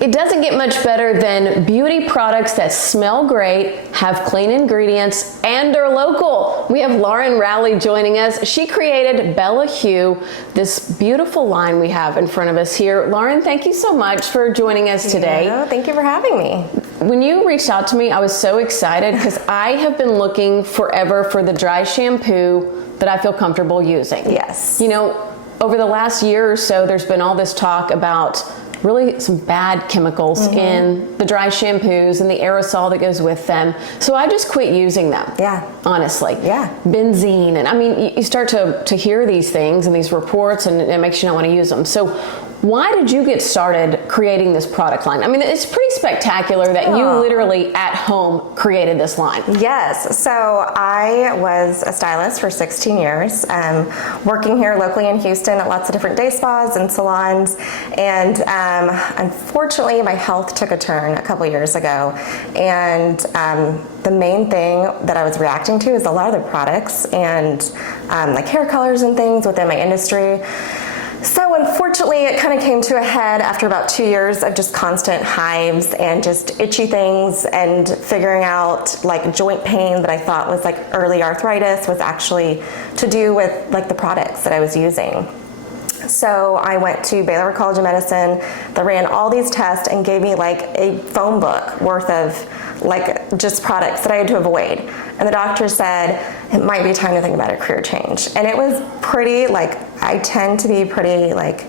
It doesn't get much better than beauty products that smell great, have clean ingredients, and are local. We have Lauren Rowley joining us. She created Bella Hue, this beautiful line we have in front of us here. Lauren, thank you so much for joining us today. Yeah, thank you for having me. When you reached out to me, I was so excited because I have been looking forever for the dry shampoo that I feel comfortable using. Yes. You know, over the last year or so, there's been all this talk about really some bad chemicals in the dry shampoos and the aerosol that goes with them. So I just quit using them. Yeah. Honestly. Yeah. Benzene. And I mean, you start to hear these things and these reports, and it makes you not want to use them. So why did you get started creating this product line? I mean, it's pretty spectacular that you literally at home created this line. Yes, so I was a stylist for 16 years, working here locally in Houston at lots of different day spas and salons, and unfortunately my health took a turn a couple years ago, and the main thing that I was reacting to is a lot of the products and like hair colors and things within my industry. So unfortunately, it kind of came to a head after about 2 years of just constant hives and just itchy things, and figuring out like joint pain that I thought was like early arthritis was actually to do with like the products that I was using. So I went to Baylor College of Medicine. They ran all these tests and gave me like a phone book worth of like just products that I had to avoid. And the doctor said, it might be time to think about a career change. And it was pretty like, I tend to be pretty like,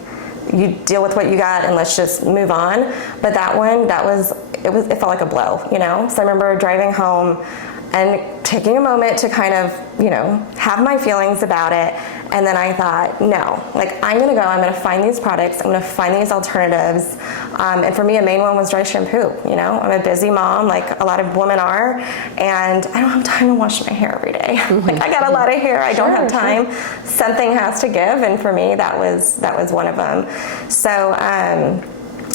you deal with what you got and let's just move on. But that one, it felt like a blow, you know? So I remember driving home and taking a moment to kind of, you know, have my feelings about it. And then I thought, no, like I'm gonna go, I'm gonna find these products, I'm gonna find these alternatives. And for me, a main one was dry shampoo. You know, I'm a busy mom, like a lot of women are, and I don't have time to wash my hair every day. Like I got a lot of hair, I don't have time. Something has to give, and for me, that was one of them. So,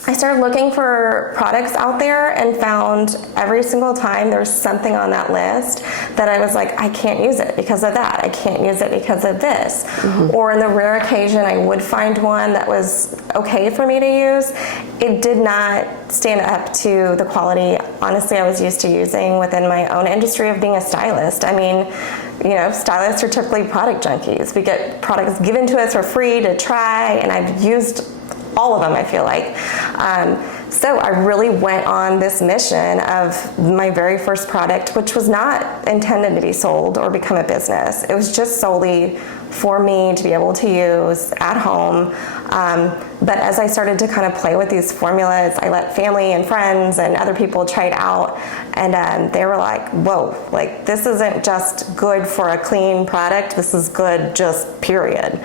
I started looking for products out there and found every single time there was something on that list that I was like, I can't use it because of that. I can't use it because of this. Or in the rare occasion I would find one that was okay for me to use, it did not stand up to the quality, honestly, I was used to using within my own industry of being a stylist. I mean, you know, stylists are typically product junkies. We get products given to us for free to try, and I've used all of them, I feel like. So I really went on this mission of my very first product, which was not intended to be sold or become a business. It was just solely for me to be able to use at home. But as I started to kind of play with these formulas, I let family and friends and other people try it out, and they were like, whoa, like this isn't just good for a clean product, this is good just period.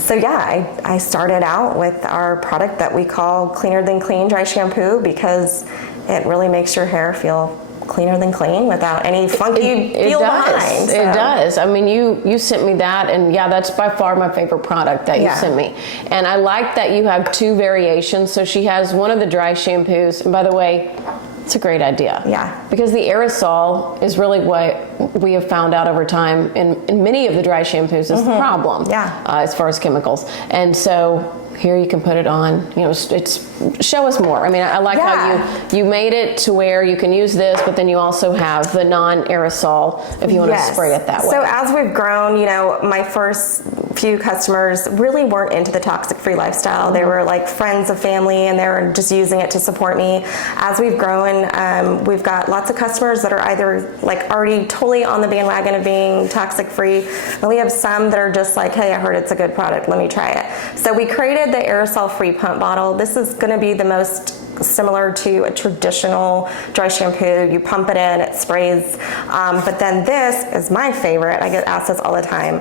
So yeah, I started out with our product that we call Cleaner Than Clean Dry Shampoo, because it really makes your hair feel cleaner than clean without any funky feel behind. It does. I mean, you sent me that, and yeah, that's by far my favorite product that you sent me. And I like that you have two variations. So she has one of the dry shampoos, and by the way, it's a great idea. Yeah. Because the aerosol is really what we have found out over time in many of the dry shampoos is the problem. Yeah. As far as chemicals. And so here you can put it on, you know, it's show us more. I mean, I like how you made it to where you can use this, but then you also have the non-aerosol if you want to spray it that way. So as we've grown, you know, my first few customers really weren't into the toxic-free lifestyle. They were like friends of family, and they were just using it to support me. As we've grown, we've got lots of customers that are either like already totally on the bandwagon of being toxic-free, and we have some that are just like, hey, I heard it's a good product, let me try it. So we created the aerosol-free pump bottle. This is going to be the most similar to a traditional dry shampoo. You pump it in, it sprays. But then this is my favorite. I get asked this all the time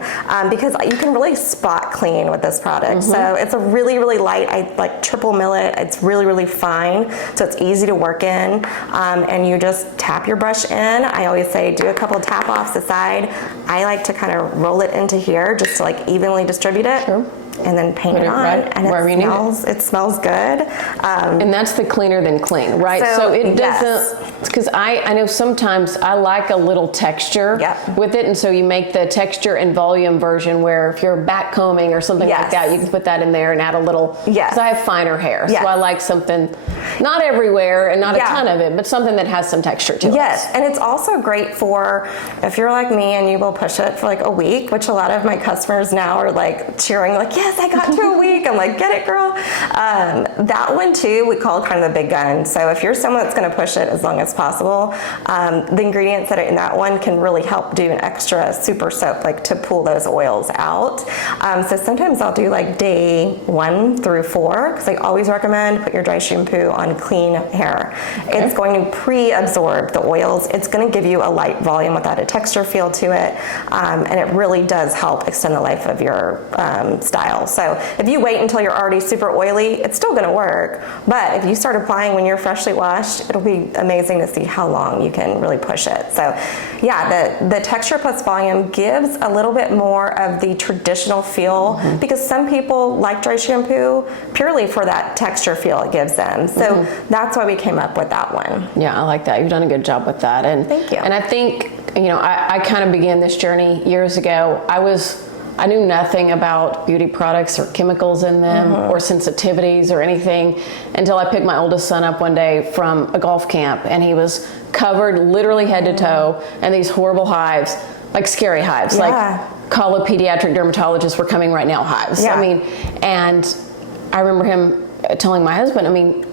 because you can really spot clean with this product. So it's a really, really light, I like triple mill it. It's really, really fine. So it's easy to work in. And you just tap your brush in. I always say do a couple of tap offs aside. I like to kind of roll it into here just to like evenly distribute it. and then paint it on, right and it smells good. And that's the cleaner than clean, right? So it doesn't, because I know sometimes I like a little texture with it, and so you make the texture and volume version where if you're back combing or something like that, you can put that in there and add a little, because I have finer hair, so I like something, not everywhere and not a ton of it, but something that has some texture to it. Yes, and it's also great for if you're like me and you will push it for like a week, which a lot of my customers now are like cheering, like, yes, I got to a week. I'm like, get it, girl. That one too, we call kind of the big gun. So if you're someone that's going to push it as long as possible, the ingredients that are in that one can really help do an extra super soap, like to pull those oils out. So sometimes I'll do like day 1 through 4, because I always recommend put your dry shampoo on clean hair. It's going to pre-absorb the oils. It's going to give you a light volume without a texture feel to it, and it really does help extend the life of your style. So if you wait until you're already super oily, it's still going to work, but if you start applying when you're freshly washed, it'll be amazing to see how long you can really push it. So yeah, the texture plus volume gives a little bit more of the traditional feel, because some people like dry shampoo purely for that texture feel it gives them. So that's why we came up with that one. Yeah, I like that. You've done a good job with that. And thank you. And I think, I kind of began this journey years ago. I knew nothing about beauty products or chemicals in them or sensitivities or anything until I picked my oldest son up one day from a golf camp, and he was covered literally head to toe in these horrible hives, like scary hives, like call a pediatric dermatologist, we're coming right now hives. I mean, and I remember him telling my husband,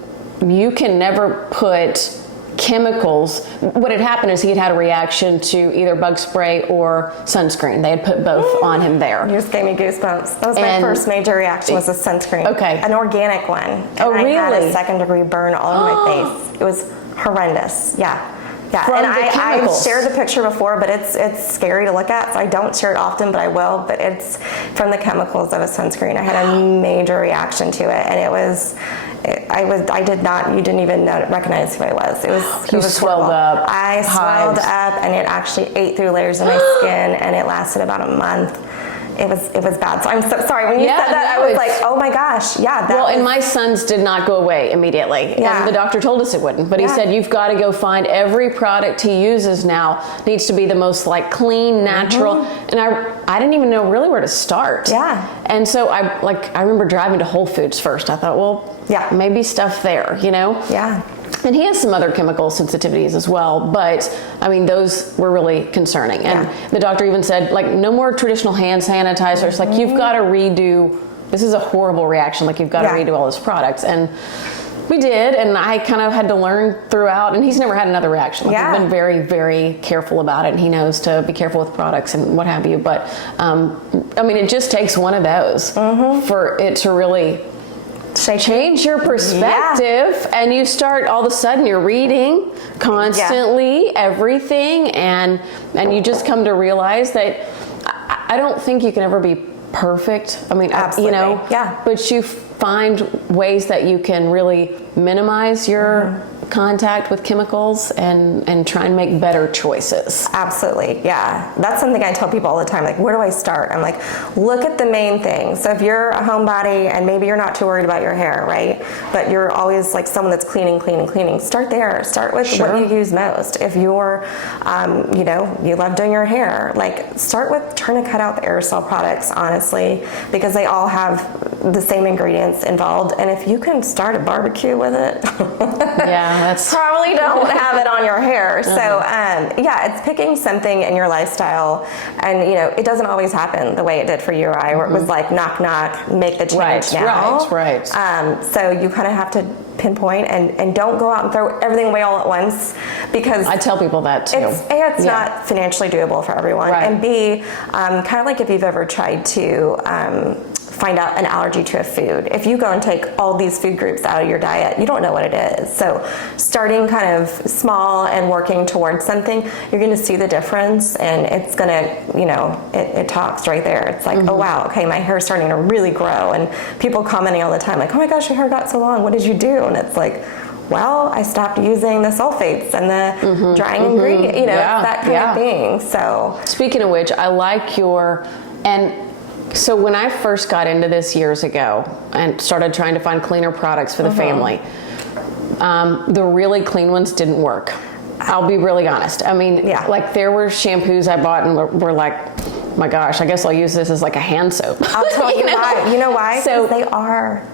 you can never put chemicals. What had happened is he had had a reaction to either bug spray or sunscreen. They had put both on him there. You just gave me goosebumps. That was my first major reaction, was a sunscreen. Okay. An organic one. And I had a second-degree burn all over my face. It was horrendous. Yeah. From and I've shared the picture before, but it's scary to look at, so I don't share it often, but I will. But it's from the chemicals of a sunscreen. I had a major reaction to it, and you didn't even recognize who I was. It was swelled up. I swelled up, and it actually ate through layers of my skin, and it lasted about a month. It was bad. So I'm so sorry. When you said that, I was like, oh my gosh, and my son's did not go away immediately. And the doctor told us it wouldn't. But he said, you've got to go find every product he uses now needs to be the most like clean, natural. And I didn't even know really where to start. Yeah. And so I remember driving to Whole Foods first. I thought, well, maybe stuff there, Yeah. And he has some other chemical sensitivities as well, but those were really concerning. And the doctor even said, no more traditional hand sanitizers. Like, you've got to redo, this is a horrible reaction. Like, you've got to redo all those products. And we did, and I kind of had to learn throughout, and he's never had another reaction. Like, we've been very, very careful about it, and he knows to be careful with products and what have you. But, it just takes one of those for it to really change your perspective, and you start, all of a sudden you're reading constantly everything, and you just come to realize that I don't think you can ever be perfect. Absolutely. But you find ways that you can really minimize your contact with chemicals and try and make better choices. Absolutely, yeah. That's something I tell people all the time, like, where do I start? I'm like, look at the main thing. So if you're a homebody and maybe you're not too worried about your hair, right? But you're always like someone that's cleaning, start there. Start with what you use most. If you're, you love doing your hair, like, start with trying to cut out the aerosol products, honestly, because they all have the same ingredients involved. And if you can start a barbecue with it, that's probably don't have it on your hair. So it's picking something in your lifestyle, and it doesn't always happen the way it did for you or I, where it was like knock knock, make the change now. Right. So you kind of have to pinpoint and don't go out and throw everything away all at once, because I tell people that too. It's not financially doable for everyone, and B, kind of like if you've ever tried to find out an allergy to a food. If you go and take all these food groups out of your diet, you don't know what it is. So starting kind of small and working towards something, you're going to see the difference, and it's going to, it talks right there. It's like, oh wow, okay, my hair's starting to really grow, and people commenting all the time, like, oh my gosh, your hair got so long, what did you do? And it's like, well, I stopped using the sulfates and the drying ingredient, that kind of thing. So speaking of which, I like and So when I first got into this years ago and started trying to find cleaner products for the family, the really clean ones didn't work. I'll be really honest. I mean, like there were shampoos I bought and were like, my gosh, I guess I'll use this as like a hand soap. I'll tell you why. You know why? So they are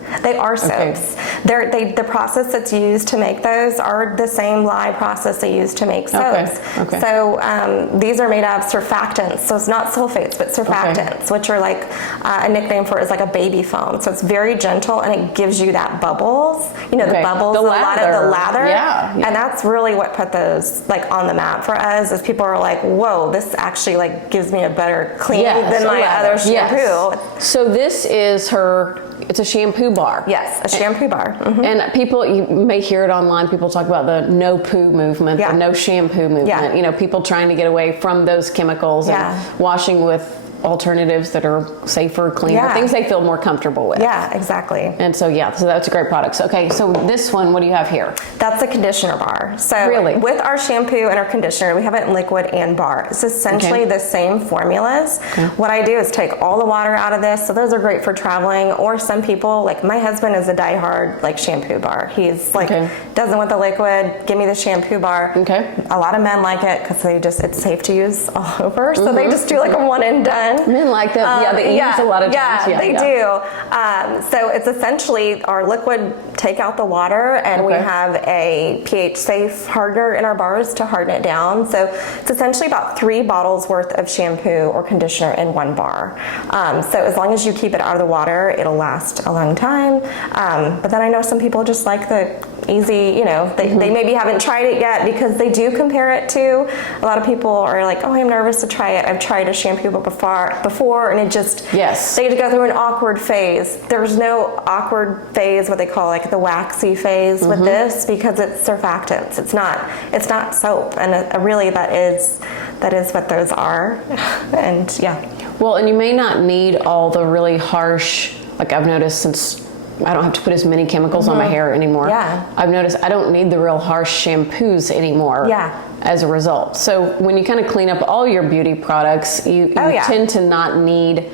soaps. The process that's used to make those are the same lye process they use to make soaps. Okay. So these are made of surfactants. So it's not sulfates, but surfactants, which are like a nickname for it is like a baby foam. So it's very gentle and it gives you that bubbles. You know, the bubbles, a lot of the lather. Yeah. And that's really what put those like on the map for us. Is people are like, whoa, this actually like gives me a better clean than my other shampoo. Yes. So this is it's a shampoo bar. Yes, a shampoo bar. And people, you may hear it online, people talk about the no poo movement, the no shampoo movement, you know, people trying to get away from those chemicals and washing with alternatives that are safer, cleaner, things they feel more comfortable with. Yeah, exactly. And so so that's a great product. So, okay, so this one, what do you have here? That's a conditioner bar. So with our shampoo and our conditioner, we have it in liquid and bar. It's essentially the same formulas. What I do is take all the water out of this. So those are great for traveling, or some people, like my husband is a diehard like shampoo bar. He's like, doesn't want the liquid, give me the shampoo bar. A lot of men like it because it's safe to use all over. So they just do like a one and done. Men like that. They use a lot of times. They do. So it's essentially our liquid, take out the water, and we have a pH safe hardener in our bars to harden it down. So it's essentially about 3 bottles worth of shampoo or conditioner in one bar. So as long as you keep it out of the water, it'll last a long time. But then I know some people just like the easy, you know, they maybe haven't tried it yet because they do compare it to, a lot of people are like, oh, I'm nervous to try it. I've tried a shampoo before and it just, they had to go through an awkward phase. There's no awkward phase, what they call like the waxy phase with this, because it's surfactants. It's not soap. And really that is what those are. And Well, and you may not need all the really harsh, like I've noticed since I don't have to put as many chemicals on my hair anymore. I've noticed I don't need the real harsh shampoos anymore as a result. So when you kind of clean up all your beauty products, you tend to not need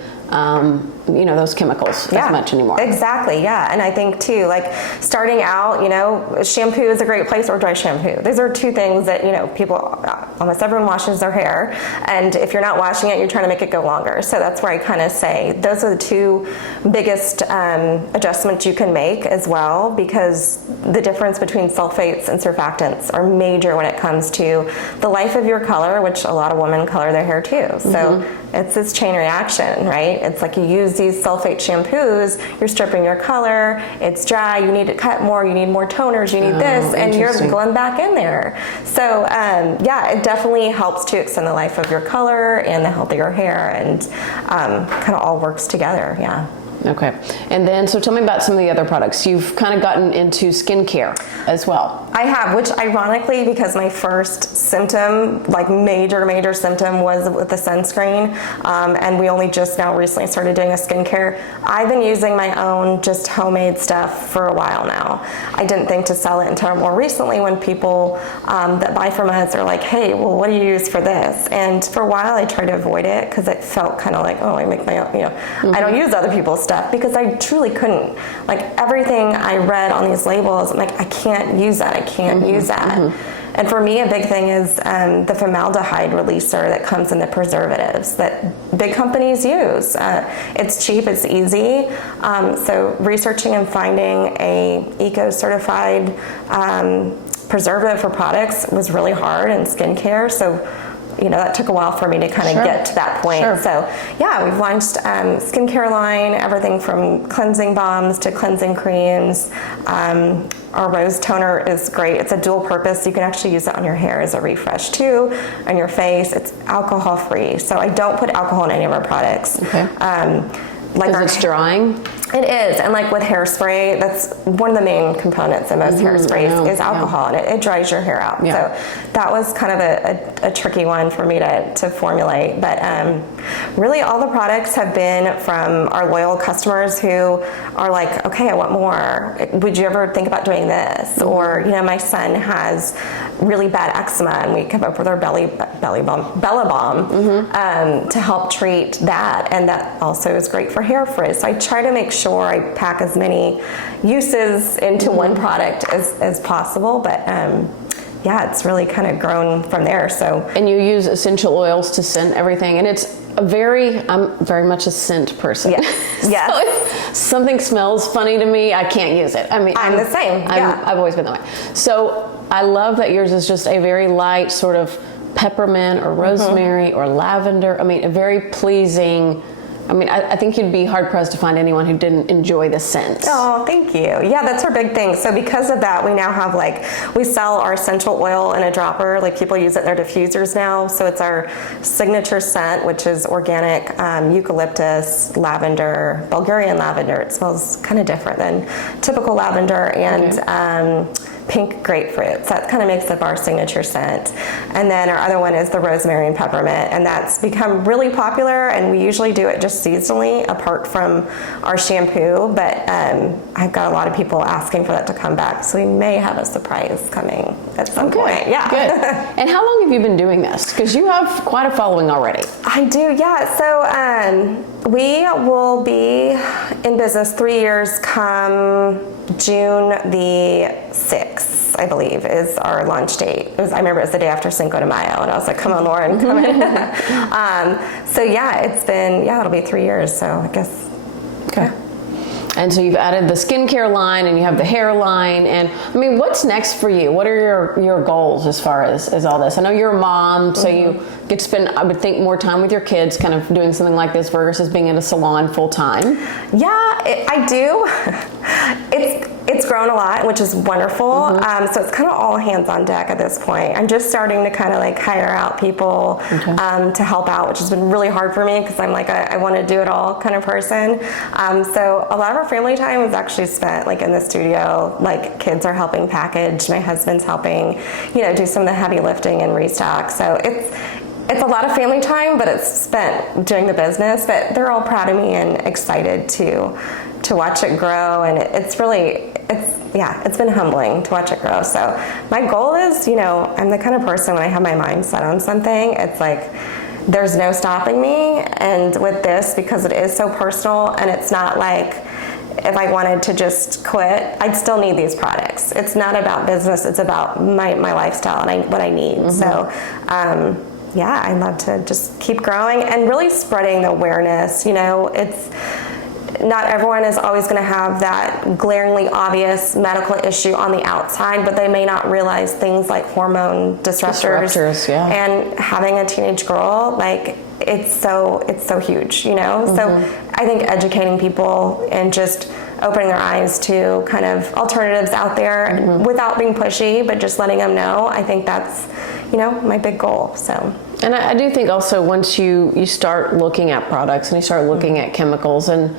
you know, those chemicals as much anymore. Exactly, And I think too, like starting out, you know, shampoo is a great place, or dry shampoo. These are two things that, you know, people, almost everyone washes their hair, and if you're not washing it, you're trying to make it go longer. So that's where I kind of say those are the two biggest adjustments you can make as well, because the difference between sulfates and surfactants are major when it comes to the life of your color, which a lot of women color their hair too. So it's this chain reaction, right? It's like you use these sulfate shampoos, you're stripping your color, it's dry, you need to cut more, you need more toners, you need this, and you're going back in there. So it definitely helps to extend the life of your color and the health of your hair, and kind of all works together, Okay. And then, so tell me about some of the other products. You've kind of gotten into skincare as well. I have, which ironically, because my first symptom, like major symptom, was with the sunscreen, and we only just now recently started doing a skincare. I've been using my own just homemade stuff for a while now. I didn't think to sell it until more recently, when people that buy from us are like, hey, well, what do you use for this? And for a while I tried to avoid it because it felt kind of like, oh, I make my own, you know, I don't use other people's stuff, because I truly couldn't. Like everything I read on these labels, I'm like, I can't use that, I can't use that. And for me, a big thing is the formaldehyde releaser that comes in the preservatives that big companies use. It's cheap, it's easy. So researching and finding a eco-certified preservative for products was really hard in skincare. So you know, that took a while for me to kind of get to that point. So we've launched skincare line, everything from cleansing balms to cleansing creams. Our rose toner is great. It's a dual purpose. You can actually use it on your hair as a refresh too, on your face. It's alcohol free. So I don't put alcohol in any of our products. Because it's drying? It is, and like with hairspray, that's one of the main components in most hairsprays is alcohol, and it dries your hair out. Yeah. So that was kind of a tricky one for me to formulate. But really, all the products have been from our loyal customers who are like, okay, I want more. Would you ever think about doing this? Or, you know, my son has really bad eczema, and we come up with our Bella Balm to help treat that, and that also is great for hair frizz. So I try to make sure I pack as many uses into one product as possible, but yeah, it's really kind of grown from there. So, and you use essential oils to scent everything, and it's I'm very much a scent person. Yes. So if something smells funny to me, I can't use it. I mean, I'm the same. I've always been that way. So I love that yours is just a very light sort of peppermint or rosemary or lavender. I mean, a very pleasing. I mean, I think you'd be hard-pressed to find anyone who didn't enjoy the scent. Oh, thank you. Yeah, that's our big thing. So because of that, we now have we sell our essential oil in a dropper. Like people use it in their diffusers now. So it's our signature scent, which is organic eucalyptus, lavender, Bulgarian lavender. It smells kind of different than typical lavender, and pink grapefruit. So that kind of makes up our signature scent. And then our other one is the rosemary and peppermint, and that's become really popular, and we usually do it just seasonally apart from our shampoo, but I've got a lot of people asking for that to come back, so we may have a surprise coming at some point. Yeah. Good. And how long have you been doing this? Because you have quite a following already. I do, yeah. So we will be in business 3 years come June the 6th, I believe, is our launch date. I remember it was the day after Cinco de Mayo, and I was like, come on, Lauren, come in. So yeah, it'll be 3 years, so I guess. Okay. Yeah. And so you've added the skincare line, and you have the hair line, and I mean, what's next for you? What are your goals as far as all this? I know you're a mom, so you get to spend, I would think, more time with your kids, kind of doing something like this versus being in a salon full time. Yeah, I do. It's grown a lot, which is wonderful. So it's kind of all hands on deck at this point. I'm just starting to kind of hire out people to help out, which has been really hard for me because I'm like I want to do it all kind of person. So a lot of our family time is actually spent in the studio. Kids are helping package, my husband's helping, do some of the heavy lifting and restock. So it's a lot of family time, but it's spent doing the business. But they're all proud of me and excited to watch it grow, and it's been humbling to watch it grow. So my goal is, I'm the kind of person when I have my mind set on something, it's there's no stopping me. And with this, because it is so personal, and it's not if I wanted to just quit, I'd still need these products. It's not about business, it's about my lifestyle and what I need. So I'd love to just keep growing and really spreading the awareness. It's not everyone is always going to have that glaringly obvious medical issue on the outside, but they may not realize things like hormone disruptors and having a teenage girl, it's so huge, So I think educating people and just opening their eyes to kind of alternatives out there without being pushy, but just letting them know, I think that's, my big goal. So. And I do think also once you start looking at products and you start looking at chemicals and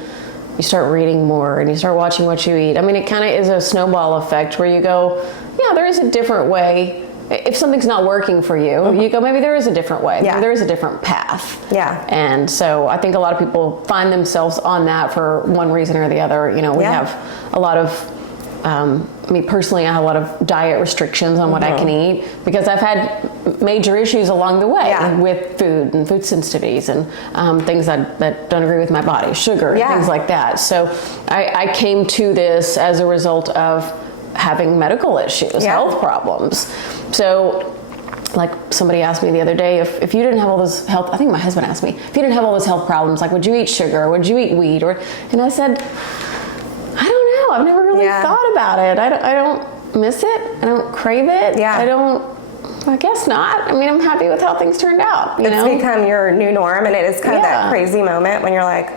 you start reading more and you start watching what you eat, I mean, it kind of is a snowball effect where you go, yeah, there is a different way. If something's not working for you, you go, maybe there is a different way. Yeah. Maybe there is a different path. Yeah. And so I think a lot of people find themselves on that for one reason or the other. We have a lot of, me personally, I have a lot of diet restrictions on what I can eat because I've had major issues along the way with food and food sensitivities and things that don't agree with my body, sugar, things like that. So I came to this as a result of having medical issues, health problems. So somebody asked me the other day, if you didn't have all those health, I think my husband asked me, if you didn't have all those health problems, would you eat sugar? Would you eat wheat? And I said, I don't know. I've never really thought about it. I don't miss it. I don't crave it. Yeah. I guess not. I mean, I'm happy with how things turned out. It's become your new norm, and it is kind of that crazy moment when you're like,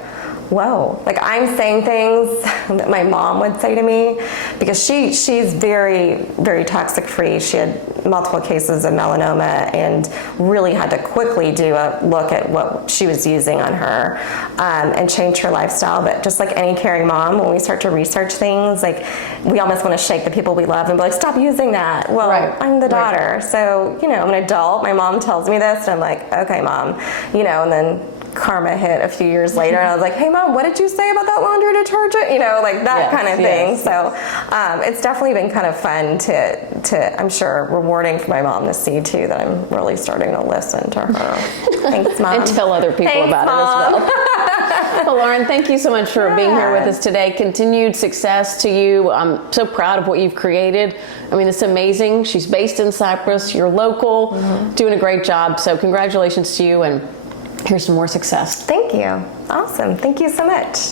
whoa, like I'm saying things that my mom would say to me, because she's very, very toxic free. She had multiple cases of melanoma and really had to quickly do a look at what she was using on her, and change her lifestyle. But just like any caring mom, when we start to research things, like we almost want to shake the people we love and be like, stop using that. Well, right. I'm the daughter. So, you know, I'm an adult. My mom tells me this and I'm like, okay, mom, you know, and then karma hit a few years later and I was like, hey mom, what did you say about that laundry detergent? You know, like that kind of thing. So it's definitely been kind of fun to I'm sure rewarding for my mom to see too that I'm really starting to listen to her. Thanks, Mom. And tell other people about Mom. it as well. Well, Lauren, thank you so much for being here with us today. Continued success to you. I'm so proud of what you've created. I mean, it's amazing. She's based in Cypress. You're local, doing a great job. So congratulations to you, and here's some more success. Thank you. Awesome. Thank you so much.